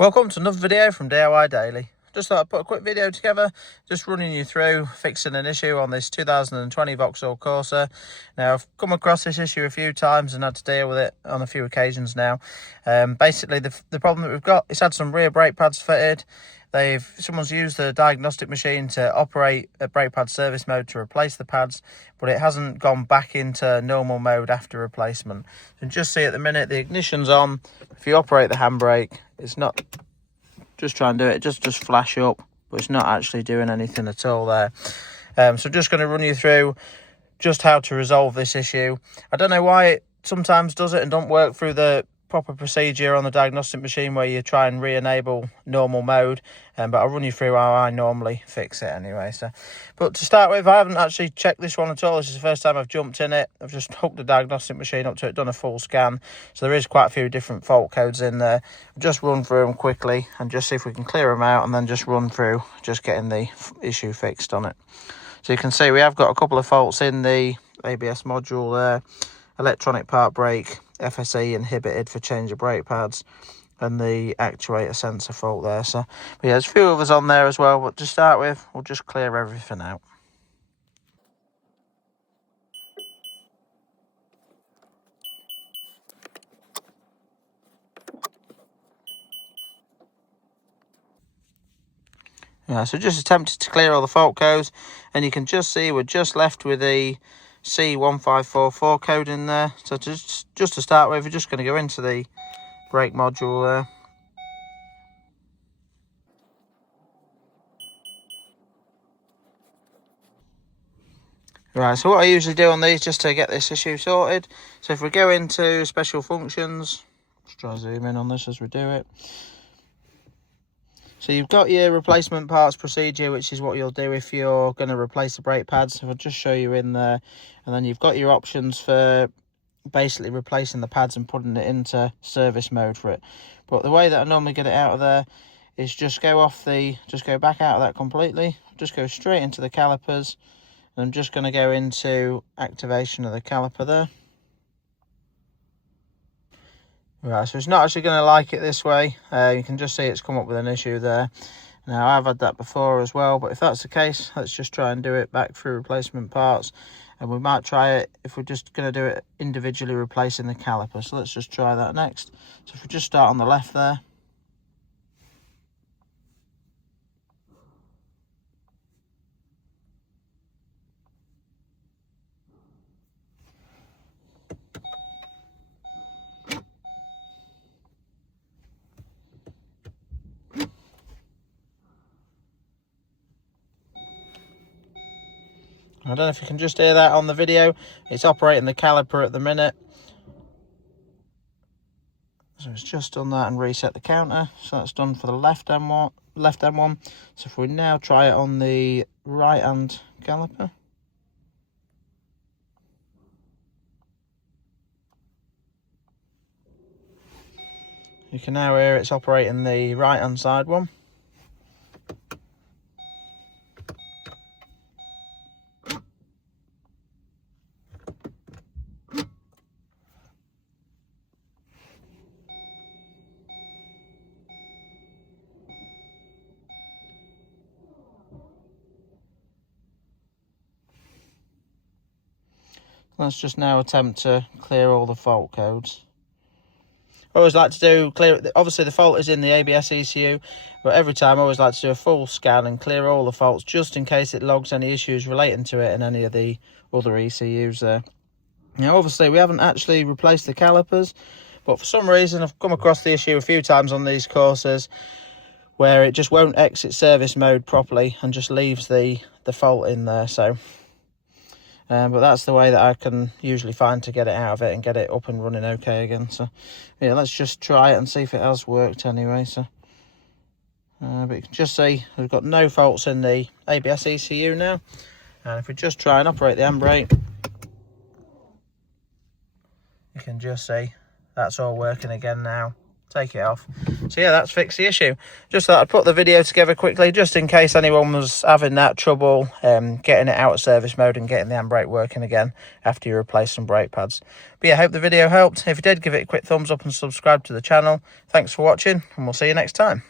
Welcome to another video from DIY Daily. Just thought I'd put a quick video together, just running you through fixing an issue on this 2020 Vauxhall Corsa. Now, I've come across this issue a few times and had to deal with it on a few occasions now. Basically, the problem that we've got, it's had some rear brake pads fitted. Someone's used the diagnostic machine to operate a brake pad service mode to replace the pads, but it hasn't gone back into normal mode after replacement. You can just see at the minute the ignition's on. If you operate the handbrake, it's not, just try and do it, just flash up, but it's not actually doing anything at all there. So just going to run you through just how to resolve this issue. I don't know why it sometimes does it and don't work through the proper procedure on the diagnostic machine where you try and re-enable normal mode, but I'll run you through how I normally fix it anyway. But to start with, I haven't actually checked this one at all. This is the first time I've jumped in it. I've just hooked the diagnostic machine up to it, done a full scan, so there is quite a few different fault codes in there. I'll just run through them quickly and just see if we can clear them out, and then just run through just getting the issue fixed on it. So you can see we have got a couple of faults in the ABS module there. Electronic park brake, FSE inhibited for change of brake pads, and the actuator sensor fault there. So but yeah, there's a few others on there as well, but to start with, we'll just clear everything out. Yeah, so just attempted to clear all the fault codes, and you can just see we're just left with the C1544 code in there. So just to start with, we're just going to go into the brake module there. Right, so what I usually do on these just to get this issue sorted, so if we go into special functions, let's try to zoom in on this as we do it. So you've got your replacement parts procedure, which is what you'll do if you're going to replace the brake pads. I'll just show you in there, and then you've got your options for basically replacing the pads and putting it into service mode for it. But the way that I normally get it out of there is just go back out of that completely, just go straight into the calipers, and I'm just going to go into activation of the caliper there. Right, so it's not actually going to like it this way. You can just see it's come up with an issue there. Now, I've had that before as well, but if that's the case, let's just try and do it back through replacement parts. And we might try it if we're just going to do it individually replacing the caliper. So let's just try that next. So if we just start on the left there. I don't know if you can just hear that on the video. It's operating the caliper at the minute. So it's just done that and reset the counter. So that's done for the left hand one. So if we now try it on the right hand caliper. You can now hear it's operating the right hand side one. Let's just now attempt to clear all the fault codes. I always like to do obviously the fault is in the ABS ECU, but every time I always like to do a full scan and clear all the faults just in case it logs any issues relating to it in any of the other ECUs there. Now obviously we haven't actually replaced the calipers, but for some reason I've come across the issue a few times on these Corsas where it just won't exit service mode properly and just leaves the fault in there. So but that's the way that I can usually find to get it out of it and get it up and running okay again. So yeah, let's just try it and see if it has worked anyway. So but you can just see we've got no faults in the ABS ECU now, and if we just try and operate the handbrake, you can just see that's all working again now. take it off. So yeah, that's fixed the issue. Just thought I'd put the video together quickly, just in case anyone was having that trouble getting it out of service mode and getting the handbrake working again after you replace some brake pads. But yeah, I hope the video helped. If you did, give it a quick thumbs up and subscribe to the channel. Thanks for watching, and we'll see you next time.